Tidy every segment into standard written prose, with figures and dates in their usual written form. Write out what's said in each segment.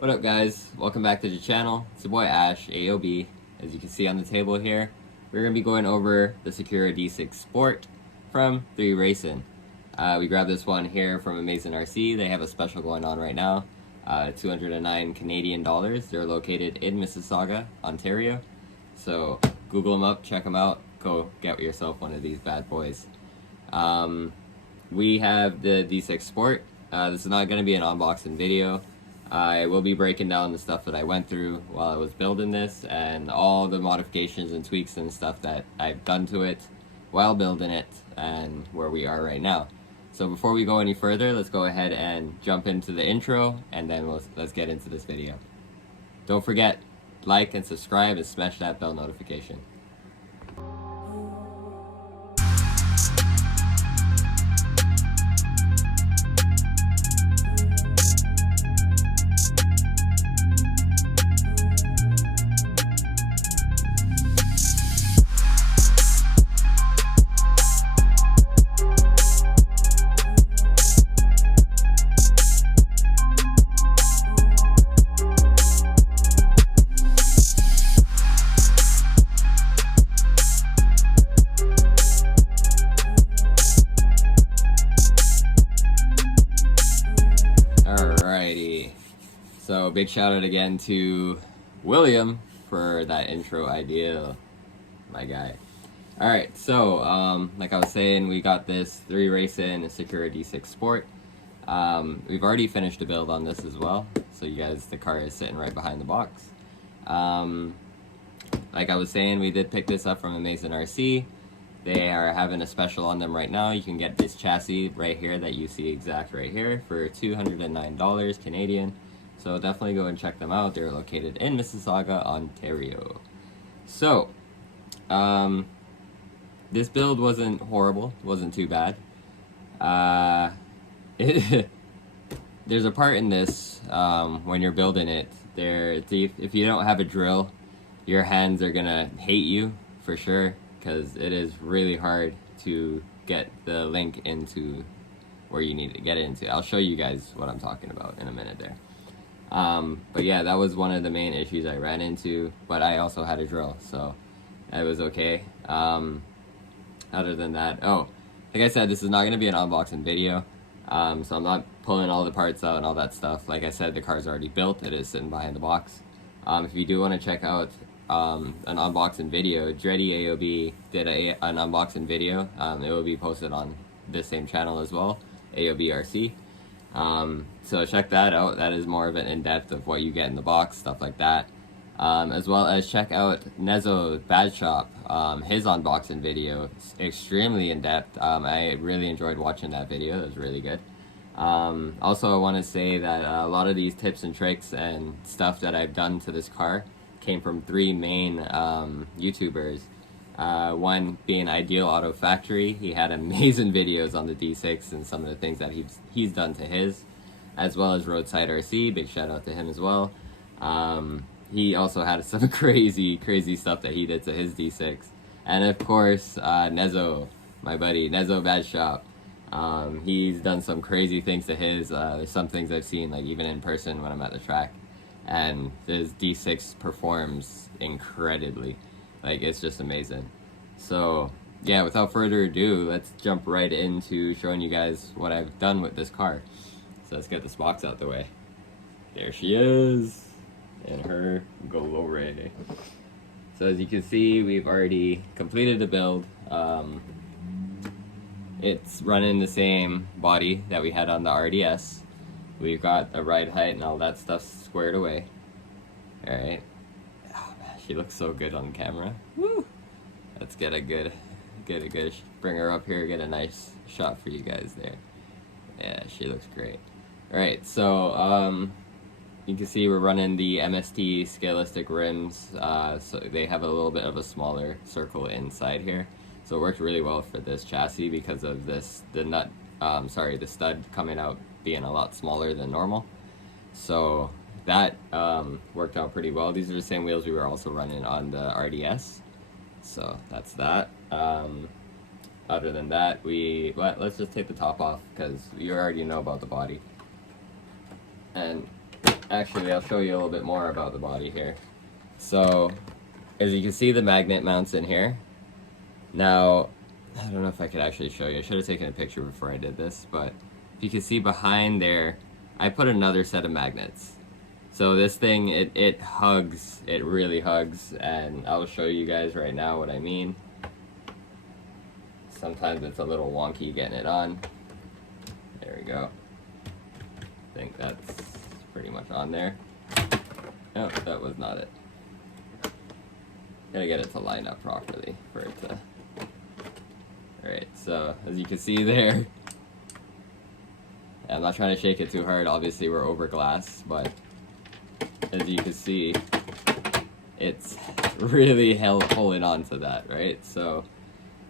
What up, guys? Welcome back to the channel. It's your boy Ash, AOB. As you can see on the table here, we're going to be going over the Sakura D6 Sport from 3 Racing. We grabbed this one here from Amazing RC. They have a special going on right now. 209 Canadian dollars. They're located in Mississauga, Ontario. So Google them up, check them out. Go get yourself one of these bad boys. We have the D6 Sport. This is not going to be an unboxing video. I will be breaking down the stuff that I went through while I was building this and all the modifications and tweaks and stuff that I've done to it while building it and where we are right now. So before we go any further, let's go ahead and jump into the intro and then let's get into this video. Don't forget, like and subscribe and smash that bell notification. So big shout out again to William for that intro idea, my guy. Alright, so like I was saying, we got this 3 Racing Sakura D6 Sport. We've already finished a build on this as well, so you guys, the car is sitting right behind the box. Like I was saying, we did pick this up from Amazing RC. They are having a special on them right now. You can get this chassis right here that you see exact right here for $209 Canadian. So definitely go and check them out. They're located in Mississauga, Ontario. So, this build wasn't horrible. Wasn't too bad. There's a part in this when you're building it. If you don't have a drill, your hands are gonna hate you for sure, because it is really hard to get the link into where you need to get it into. I'll show you guys what I'm talking about in a minute there. But yeah, that was one of the main issues I ran into, but I also had a drill, so it was okay. Other than that, like I said, this is not going to be an unboxing video, so I'm not pulling all the parts out and all that stuff. Like I said, the car's already built. It is sitting behind the box. If you do want to check out an unboxing video, Dreddy AOB did an unboxing video. It will be posted on this same channel as well, AOB RC. So check that out. That is more of an in-depth of what you get in the box, stuff like that. As well as check out Nezo Bad Shop, his unboxing video. It's extremely in-depth. I really enjoyed watching that video. It was really good. Also, I want to say that a lot of these tips and tricks and stuff that I've done to this car came from 3 main YouTubers. One being Ideal Auto Factory. He had amazing videos on the D6 and some of the things that he's done to his, as well as Roadside RC. Big shout out to him as well. He also had some crazy stuff that he did to his D6. And of course, Nezo, my buddy, Nezo Bad Shop. He's done some crazy things to his. There's some things I've seen, like even in person when I'm at the track, and his D6 performs incredibly. Like, it's just amazing. So yeah, without further ado, let's jump right into showing you guys what I've done with this car. So let's get this box out the way. There she is in her glory. So as you can see, we've already completed the build. It's running the same body that we had on the RDS. We've got a ride height and all that stuff squared away. Alright. Oh man, she looks so good on camera. Woo! Let's get a good, bring her up here, get a nice shot for you guys there. Yeah, she looks great. Alright, so you can see we're running the MST scaleistic rims, so they have a little bit of a smaller circle inside here. So it worked really well for this chassis because of this, the stud coming out being a lot smaller than normal. So that worked out pretty well. These are the same wheels we were also running on the RDS. So that's that. Other than that, let's just take the top off because you already know about the body. And Actually, I'll show you a little bit more about the body here. So, as you can see, the magnet mounts in here. Now, I don't know if I could actually show you. I should have taken a picture before I did this, but if you can see behind there, I put another set of magnets. So this thing, it hugs, it really hugs, and I'll show you guys right now what I mean. Sometimes it's a little wonky getting it on. There we go. I think that's pretty much on there. No, that was not it. Gotta get it to line up properly for it to... Alright, so as you can see there, I'm not trying to shake it too hard, obviously we're over glass, but as you can see, it's really holding on to that, right? So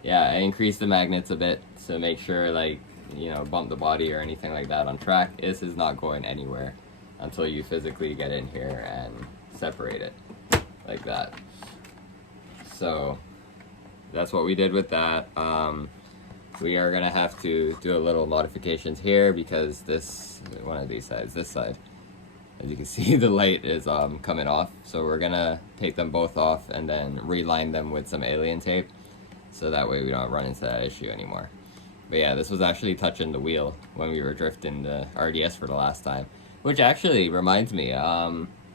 yeah, I increased the magnets a bit to make sure, like, you know, bump the body or anything like that on track. This is not going anywhere until you physically get in here and separate it like that. So that's what we did with that. We are gonna have to do a little modifications here because this, one of these sides, this side, as you can see, the light is coming off. So we're gonna take them both off and then reline them with some alien tape, so that way we don't run into that issue anymore. But yeah, this was actually touching the wheel when we were drifting the RDS for the last time, which actually reminds me,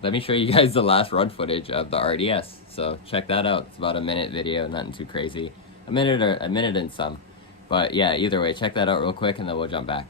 let me show you guys the last run footage of the RDS. So check that out. It's about a minute video, nothing too crazy. A minute and some. But yeah, either way, check that out real quick and then we'll jump back.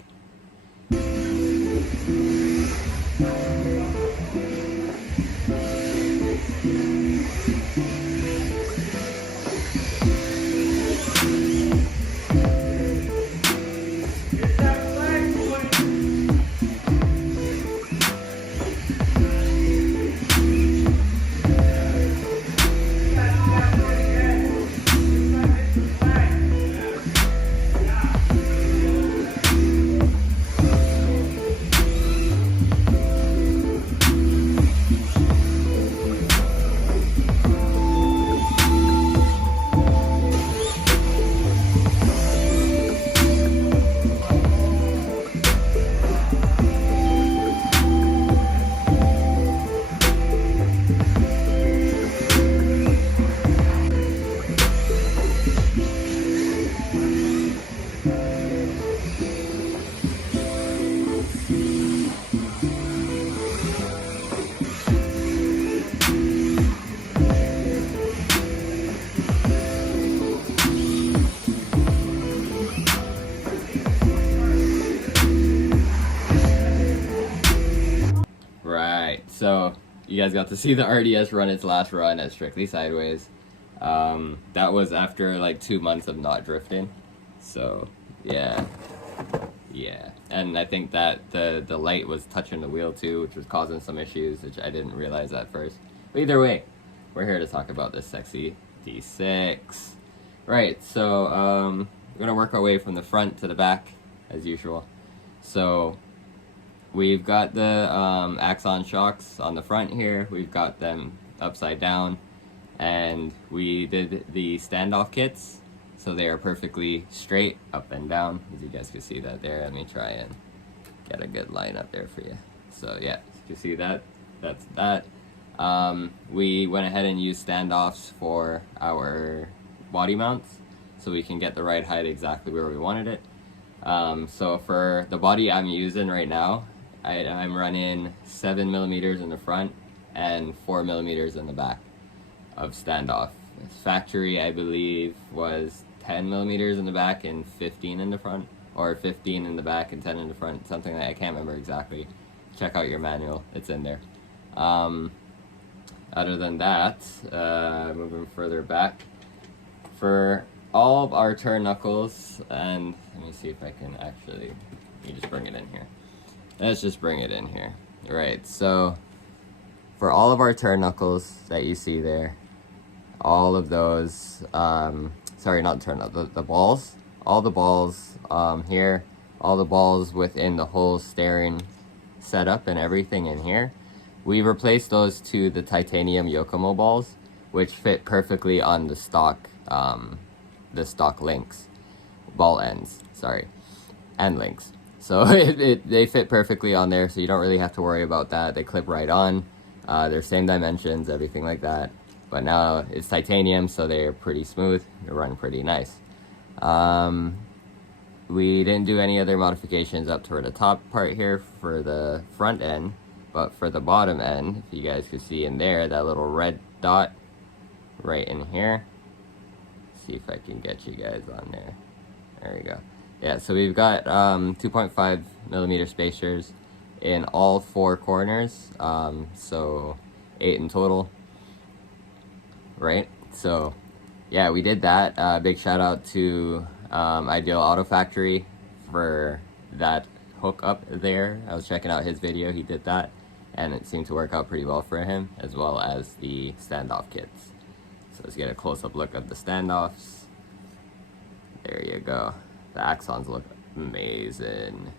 So you guys got to see the RDS run its last run at Strictly Sideways. That was after like 2 months of not drifting. So yeah, and I think that the light was touching the wheel too, which was causing some issues, which I didn't realize at first. But either way, we're here to talk about this sexy D6. Right, so we're gonna work our way from the front to the back as usual. So we've got the Axon shocks on the front here. We've got them upside down, and we did the standoff kits, so they are perfectly straight up and down, as you guys can see that there. Let me try and get a good line up there for you. So yeah, you can see that, that's that. We went ahead and used standoffs for our body mounts, so we can get the right height exactly where we wanted it. So for the body I'm using right now, I'm running 7 millimeters in the front and 4 millimeters in the back of standoff. Factory, I believe, was 10 millimeters in the back and 15 in the front, or 15 in the back and 10 in the front, something like that. I can't remember exactly. Check out your manual, it's in there. Other than that, moving further back, for all of our turn knuckles, and let me see if I can actually, let me just bring it in here. Let's just bring it in here. Right, so for all of our turn knuckles that you see there, all of those, sorry, not turn knuckles, the balls, all the balls here, all the balls within the whole steering setup and everything in here, we replaced those to the titanium Yokomo balls, which fit perfectly on the stock links, ball ends, sorry, and links. So they fit perfectly on there, so you don't really have to worry about that. They clip right on. They're same dimensions, everything like that. But now it's titanium, so they're pretty smooth. They run pretty nice. We didn't do any other modifications up toward the top part here for the front end, but for the bottom end, if you guys can see in there, that little red dot right in here. See if I can get you guys on there. There we go. Yeah, so we've got 2.5 millimeter spacers in all 4 corners, so 8 in total, right? So yeah, we did that. Big shout out to Ideal Auto Factory for that hook up there. I was checking out his video, he did that, and it seemed to work out pretty well for him, as well as the standoff kits. So let's get a close-up look of the standoffs. There you go. The axons look amazing.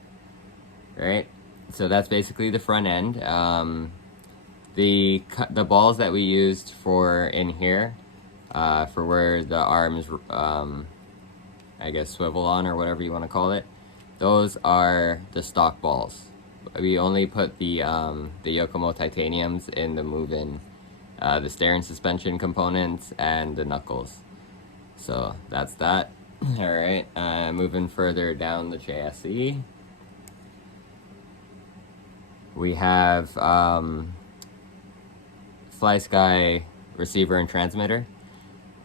Right? So that's basically the front end. The balls that we used for in here, for where the arms, I guess, swivel on, or whatever you want to call it, those are the stock balls. We only put the Yokomo titaniums in the move-in, the steering suspension components, and the knuckles. So that's that. Alright, moving further down the chassis, we have Fly Sky receiver and transmitter,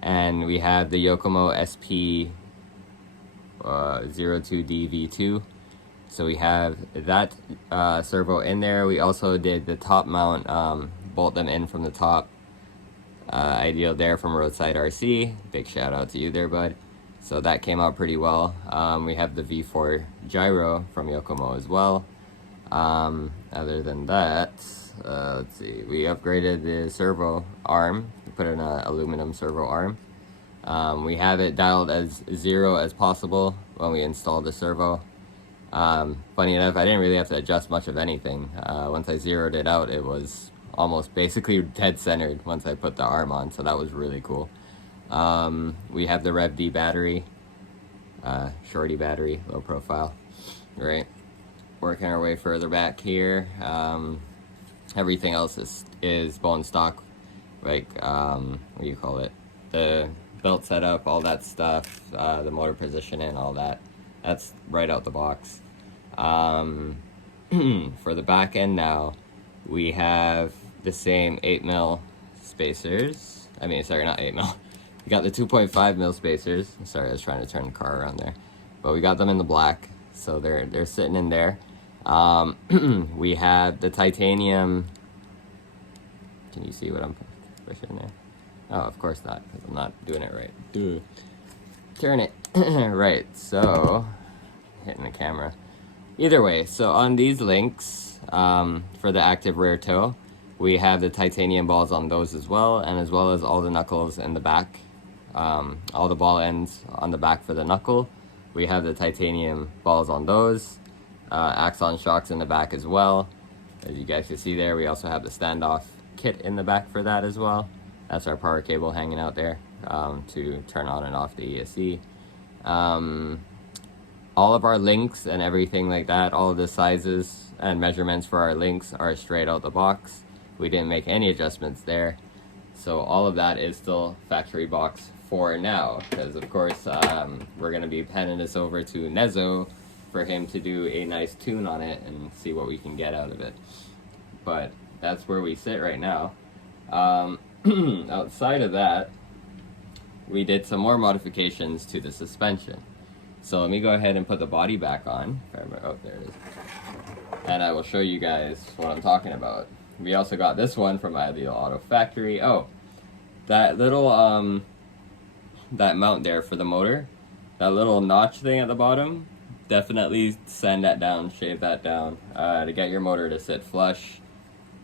and we have the Yokomo SP 02DV2. So we have that servo in there. We also did the top mount, bolt them in from the top. Ideal there from Roadside RC. Big shout out to you there, bud. So that came out pretty well. We have the V4 gyro from Yokomo as well. Other than that, let's see, we upgraded the servo arm. We put in an aluminum servo arm. We have it dialed as 0 as possible when we installed the servo. Funny enough, I didn't really have to adjust much of anything. Once I zeroed it out, it was almost basically dead centered once I put the arm on, so that was really cool. We have the Rev D battery, shorty battery, low profile, right? Working our way further back here. Everything else is bone stock, like, what do you call it? The belt setup, all that stuff, the motor positioning, all that. That's right out the box. For the back end now, we have the same 8mm spacers. I mean, sorry, not 8mm. We got the 2.5 mil spacers. Sorry, I was trying to turn the car around there. But we got them in the black, so they're sitting in there. We have the titanium. Can you see what I'm pushing there? Oh, of course not, because I'm not doing it right. Dude. Turn it. Right, so, hitting the camera. Either way, so on these links, for the active rear toe, we have the titanium balls on those as well as all the knuckles in the back. All the ball ends on the back for the knuckle. We have the titanium balls on those. Axon shocks in the back as well. As you guys can see there, we also have the standoff kit in the back for that as well. That's our power cable hanging out there to turn on and off the ESC. All of our links and everything like that, all of the sizes and measurements for our links are straight out the box. We didn't make any adjustments there. So all of that is still factory box for now, because of course we're going to be penning this over to Nezo for him to do a nice tune on it and see what we can get out of it. But that's where we sit right now. Outside of that, we did some more modifications to the suspension. So let me go ahead and put the body back on. Oh, there it is. And I will show you guys what I'm talking about. We also got this one from Ideal Auto Factory. Oh, that little that mount there for the motor, that little notch thing at the bottom, definitely sand that down, shave that down to get your motor to sit flush,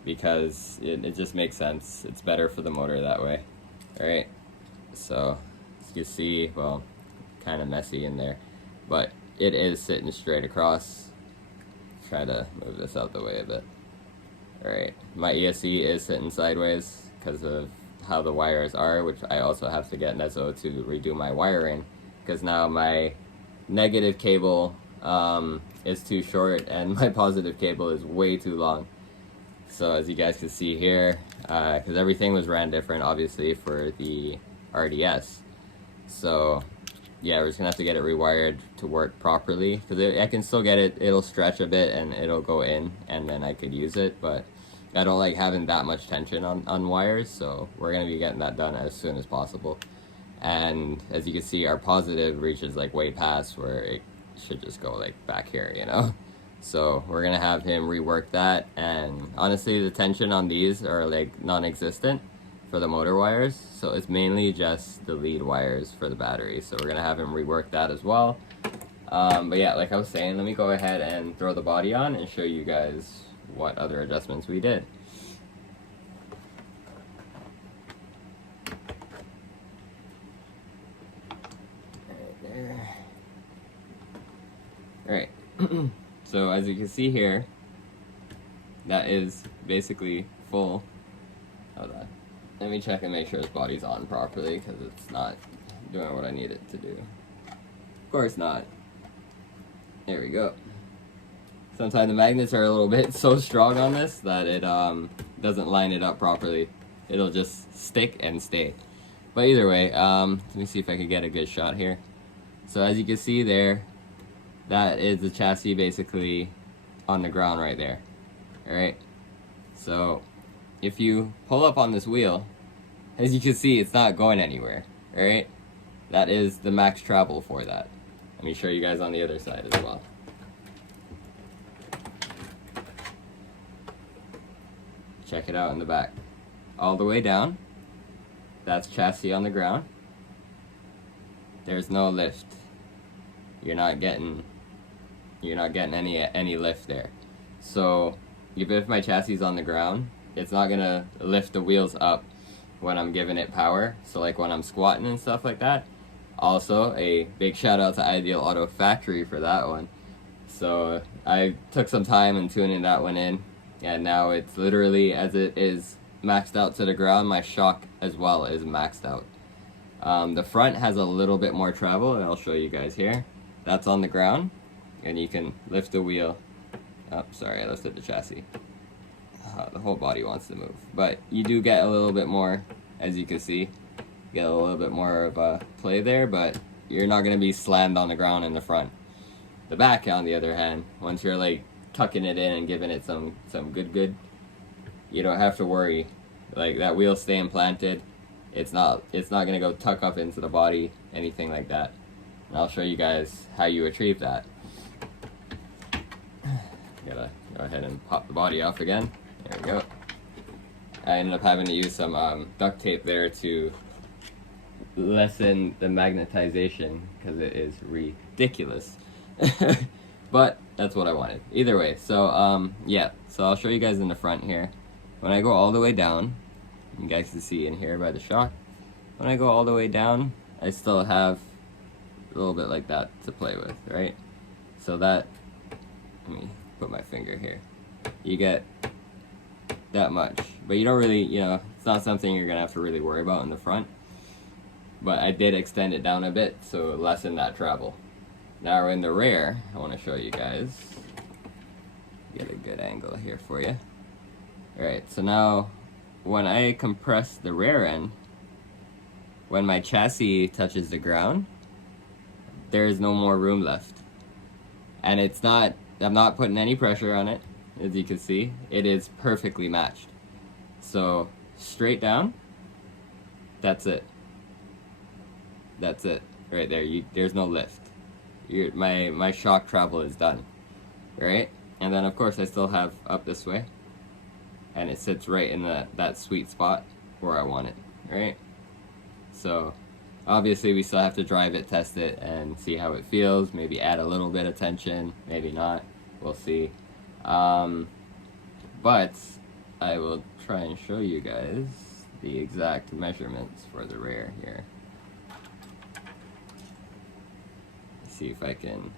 because it just makes sense. It's better for the motor that way. Alright, so as you see, well, kind of messy in there, but it is sitting straight across. Try to move this out the way a bit. Alright, my ESC is sitting sideways because of how the wires are, which I also have to get Nezo to redo my wiring, because now my negative cable is too short and my positive cable is way too long. So as you guys can see here, because everything was ran different obviously for the RDS, so yeah, we're just gonna have to get it rewired to work properly, because I can still get it, it'll stretch a bit and it'll go in and then I could use it, but I don't like having that much tension on wires, so we're gonna be getting that done as soon as possible. And as you can see, our positive reaches like way past where it should just go like back here, you know. So we're gonna have him rework that, and honestly the tension on these are like non-existent for the motor wires, so it's mainly just the lead wires for the battery, so we're gonna have him rework that as well. But yeah, like I was saying, let me go ahead and throw the body on and show you guys what other adjustments we did. Alright, so as you can see here, that is basically full. Hold on. Let me check and make sure his body's on properly, because it's not doing what I need it to do. Of course not. There we go. Sometimes the magnets are a little bit so strong on this that it doesn't line it up properly. It'll just stick and stay. But either way, let me see if I can get a good shot here. So as you can see there, that is the chassis basically on the ground right there. Alright, so if you pull up on this wheel, as you can see, it's not going anywhere. Alright, that is the max travel for that. Let me show you guys on the other side as well. Check it out in the back. All the way down, that's chassis on the ground. There's no lift. You're not getting any lift there. So even if my chassis is on the ground, it's not gonna lift the wheels up when I'm giving it power. So like when I'm squatting and stuff like that. Also, a big shout out to Ideal Auto Factory for that one. So I took some time in tuning that one in, and now it's literally, as it is maxed out to the ground, my shock as well is maxed out. The front has a little bit more travel, and I'll show you guys here. That's on the ground, and you can lift the wheel. Oh, sorry, I lifted the chassis. The whole body wants to move, but you do get a little bit more, as you can see. Get a little bit more of a play there, but you're not going to be slammed on the ground in the front. The back, on the other hand, once you're like tucking it in and giving it some good, you don't have to worry. Like that wheel staying planted, it's not going to go tuck up into the body, anything like that. And I'll show you guys how you retrieve that. Gotta go ahead and pop the body off again. There we go. I ended up having to use some duct tape there to lessen the magnetization, because it is ridiculous. But that's what I wanted. Either way, so yeah, so I'll show you guys in the front here. When I go all the way down, you guys can see in here by the shock, when I go all the way down, I still have a little bit like that to play with, right? So that, let me put my finger here. You get that much, but you don't really, you know, it's not something you're gonna have to really worry about in the front. But I did extend it down a bit, so lessen that travel. Now in the rear, I want to show you guys. Get a good angle here for you. Alright, so now when I compress the rear end, when my chassis touches the ground, there is no more room left. And it's not, I'm not putting any pressure on it, as you can see. It is perfectly matched. So straight down, that's it. That's it, right there. There's no lift. My shock travel is done, right? And then of course I still have up this way, and it sits right in that sweet spot where I want it, right? So obviously we still have to drive it, test it, and see how it feels. Maybe add a little bit of tension, maybe not. We'll see. But I will try and show you guys the exact measurements for the rear here. See if I can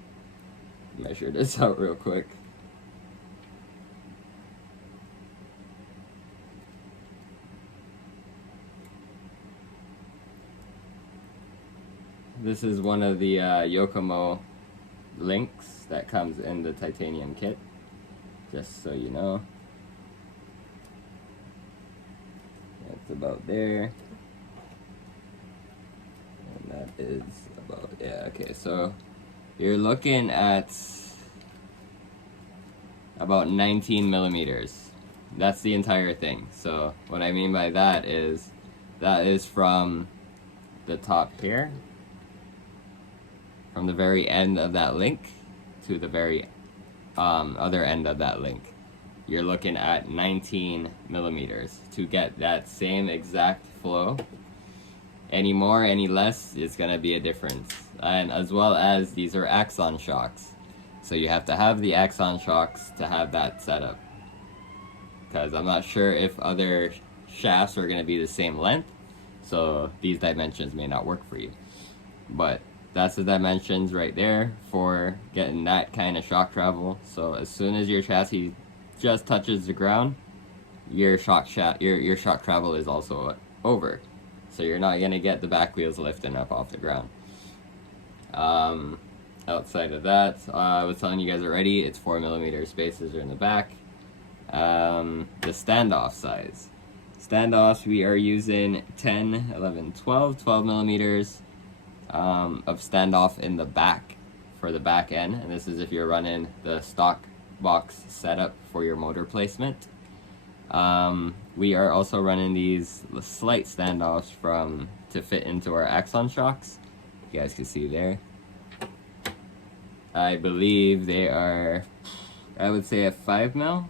measure this out real quick. This is one of the Yokomo links that comes in the titanium kit, just so you know. That's about there. And that is about, yeah, okay, so you're looking at about 19 millimeters. That's the entire thing. So what I mean by that is from the top here, from the very end of that link to the very other end of that link. You're looking at 19 millimeters to get that same exact flow. Any more, any less, it's gonna be a difference. And as well as these are axon shocks. So you have to have the axon shocks to have that setup. Because I'm not sure if other shafts are gonna be the same length. So these dimensions may not work for you. But that's the dimensions right there for getting that kind of shock travel. So as soon as your chassis just touches the ground, your shock travel is also over. So you're not gonna get the back wheels lifting up off the ground. Outside of that, I was telling you guys already, it's 4 millimeter spacers are in the back. The standoff size. Standoffs, we are using 10, 11, 12 millimeters of standoff in the back for the back end, and this is if you're running the stock box setup for your motor placement. We are also running these slight standoffs to fit into our axon shocks. You guys can see there. I believe they are, I would say a 5 mil.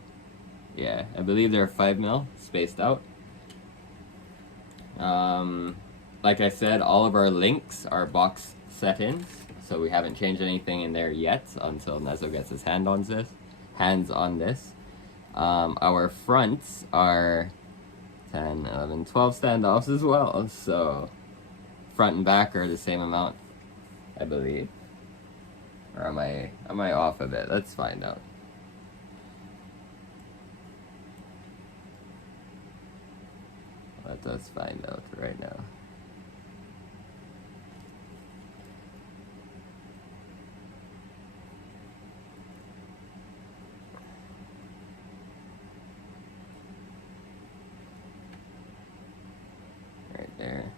Yeah, I believe they're 5 mil spaced out. Like I said, all of our links are box set-ins, so we haven't changed anything in there yet until Nezo gets his hands on this. Our fronts are 10, 11, 12 standoffs as well, so front and back are the same amount, I believe. Or am I off a bit? Let's find out. Let us find out right now. Right there.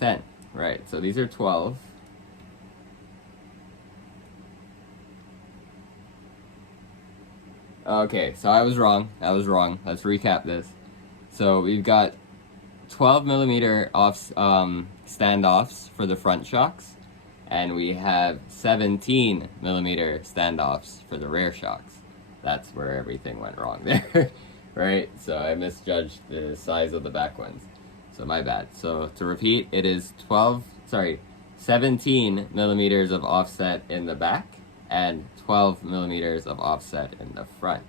10. Right, so these are 12. Okay, so I was wrong. Let's recap this. So we've got 12 millimeter standoffs for the front shocks, and we have 17 millimeter standoffs for the rear shocks. That's where everything went wrong there, right? So I misjudged the size of the back ones. So my bad. So to repeat, it is 17 millimeters of offset in the back and 12 millimeters of offset in the front.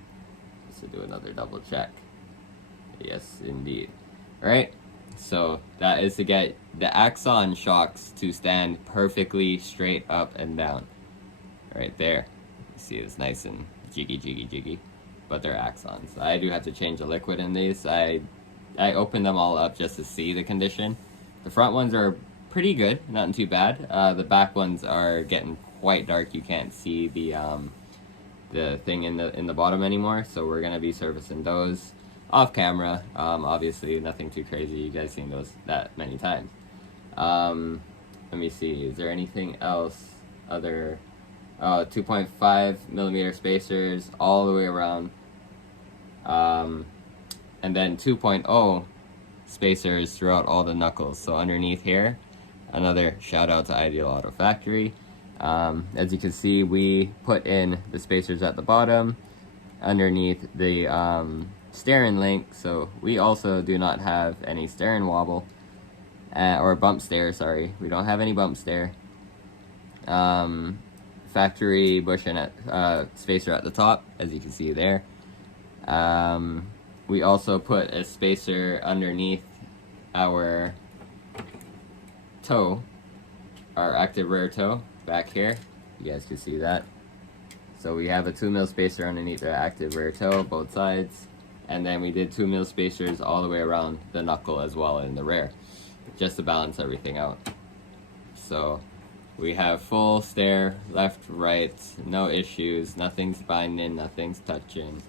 Just to do another double check. Yes, indeed. Alright, so that is to get the axon shocks to stand perfectly straight up and down. Right there. You see it's nice and jiggy, but they're axons. I do have to change the liquid in these. I opened them all up just to see the condition. The front ones are pretty good, not too bad. The back ones are getting quite dark. You can't see the thing in the bottom anymore, so we're gonna be servicing those off camera. Obviously nothing too crazy. You guys seen those that many times. Let me see, is there anything else other 2.5 millimeter spacers all the way around, and then 2.0 spacers throughout all the knuckles. So underneath here, another shout out to Ideal Auto Factory. As you can see, we put in the spacers at the bottom underneath the steering link, so we also do not have any steering wobble or bump stair. Sorry, we don't have any bump stair. Factory bushing spacer at the top, as you can see there. We also put a spacer underneath our toe, our active rear toe back here. You guys can see that. So we have a 2 mil spacer underneath the active rear toe, both sides. And then we did 2 mil spacers all the way around the knuckle as well in the rear, just to balance everything out. So We have full stare, left, right, no issues, nothing's binding, nothing's touching.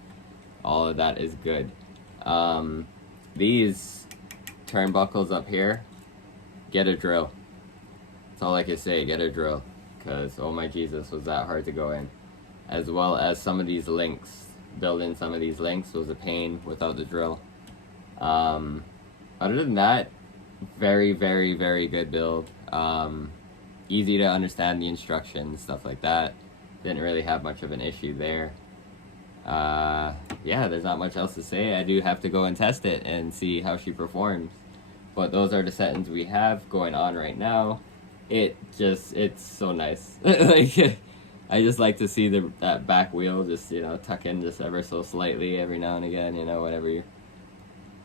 All of that is good. These turnbuckles up here, get a drill. That's all I can say, get a drill. Because, oh my Jesus, was that hard to go in. As well as some of these links. Building some of these links was a pain without the drill. Other than that, very, very, very good build. Easy to understand the instructions, stuff like that. Didn't really have much of an issue there. Yeah, there's not much else to say. I do have to go and test it and see how she performs. But those are the settings we have going on right now. It's so nice. Like, I just like to see that back wheel just, tuck in just ever so slightly every now and again, whenever you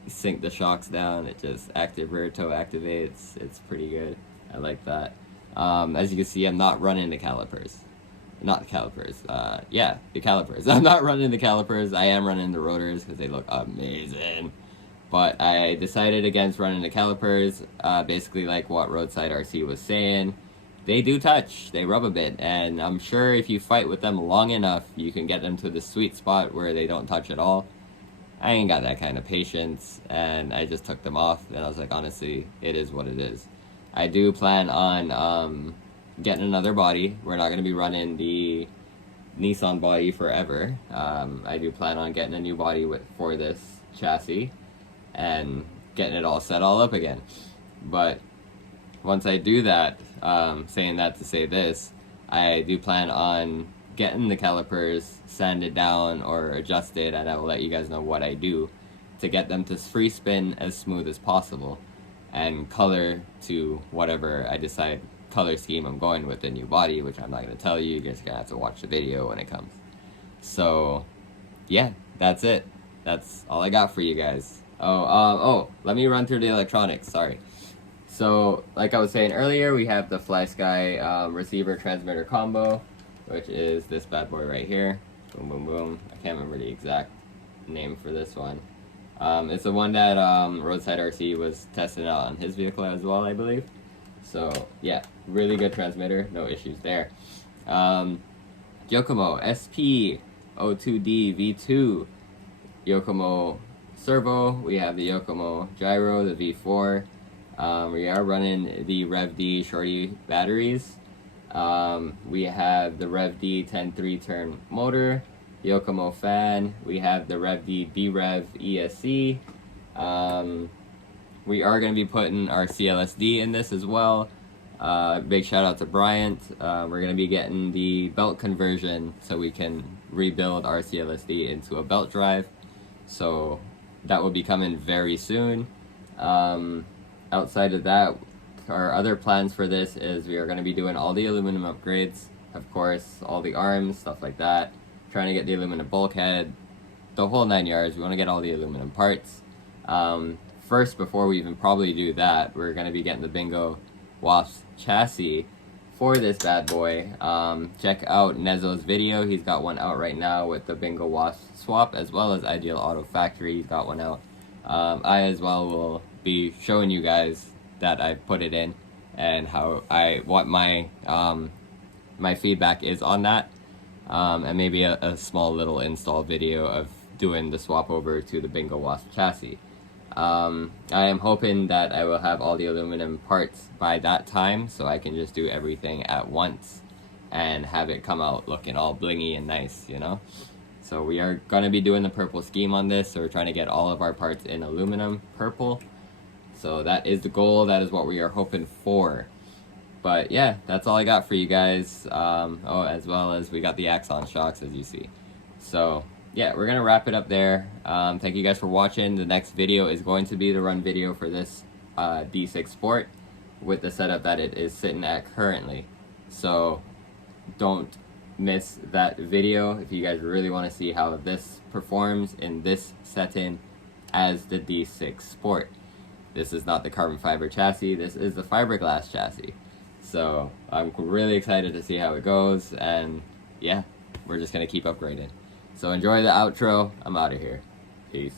sink the shocks down, it just active rear toe activates. It's pretty good. I like that. As you can see, I'm not running the calipers. Not the calipers. Yeah, the calipers. I'm not running the calipers. I am running the rotors because they look amazing. But I decided against running the calipers. Basically, like what Roadside RC was saying, they do touch. They rub a bit. And I'm sure if you fight with them long enough, you can get them to the sweet spot where they don't touch at all. I ain't got that kind of patience. And I just took them off. And I was like, honestly, it is what it is. I do plan on getting another body. We're not going to be running the Nissan body forever. I do plan on getting a new body for this chassis and getting it all set up again. But once I do that, saying that to say this, I do plan on getting the calipers sanded down or adjusted, and I will let you guys know what I do to get them to free spin as smooth as possible and color to whatever I decide color scheme I'm going with the new body, which I'm not going to tell you. You guys are going to have to watch the video when it comes. So, yeah, that's it. That's all I got for you guys. Let me run through the electronics. Sorry. So, like I was saying earlier, we have the FlySky receiver transmitter combo, which is this bad boy right here. Boom, boom, boom. I can't remember the exact name for this one. It's the one that Roadside RC was testing out on his vehicle as well, I believe. So, yeah, really good transmitter, no issues there. Yokomo SP02D V2 Yokomo servo. We have the Yokomo gyro, the V4. We are running the Rev D shorty batteries. We have the Rev D 10 3-turn motor, Yokomo fan. We have the Rev D B-Rev ESC. We are going to be putting our CLSD in this as well. Big shout out to Bryant. We're going to be getting the belt conversion so we can rebuild our CLSD into a belt drive. So that will be coming very soon. Outside of that, our other plans for this is we are going to be doing all the aluminum upgrades. Of course, all the arms, stuff like that. Trying to get the aluminum bulkhead, the whole 9 yards. We want to get all the aluminum parts. First, before we even probably do that, we're going to be getting the Bingo Wasp chassis for this bad boy. Check out Nezo's video. He's got one out right now with the Bingo Wasp swap, as well as Ideal Auto Factory. He's got one out. I as well will be showing you guys that I put it in and what my my feedback is on that, and maybe a small little install video of doing the swap over to the Bingo Wasp chassis. I am hoping that I will have all the aluminum parts by that time, so I can just do everything at once and have it come out looking all blingy and nice, So we are going to be doing the purple scheme on this, so we're trying to get all of our parts in aluminum purple. So that is the goal, that is what we are hoping for. But yeah, that's all I got for you guys. As well as we got the Axon shocks, as you see. So yeah, we're gonna wrap it up there. Thank you guys for watching. The next video is going to be the run video for this D6 Sport with the setup that it is sitting at currently. So don't miss that video if you guys really want to see how this performs in this setting as the D6 Sport. This is not the carbon fiber chassis, this is the fiberglass chassis. So I'm really excited to see how it goes, and yeah, we're just gonna keep upgrading. So enjoy the outro. I'm out of here. Peace.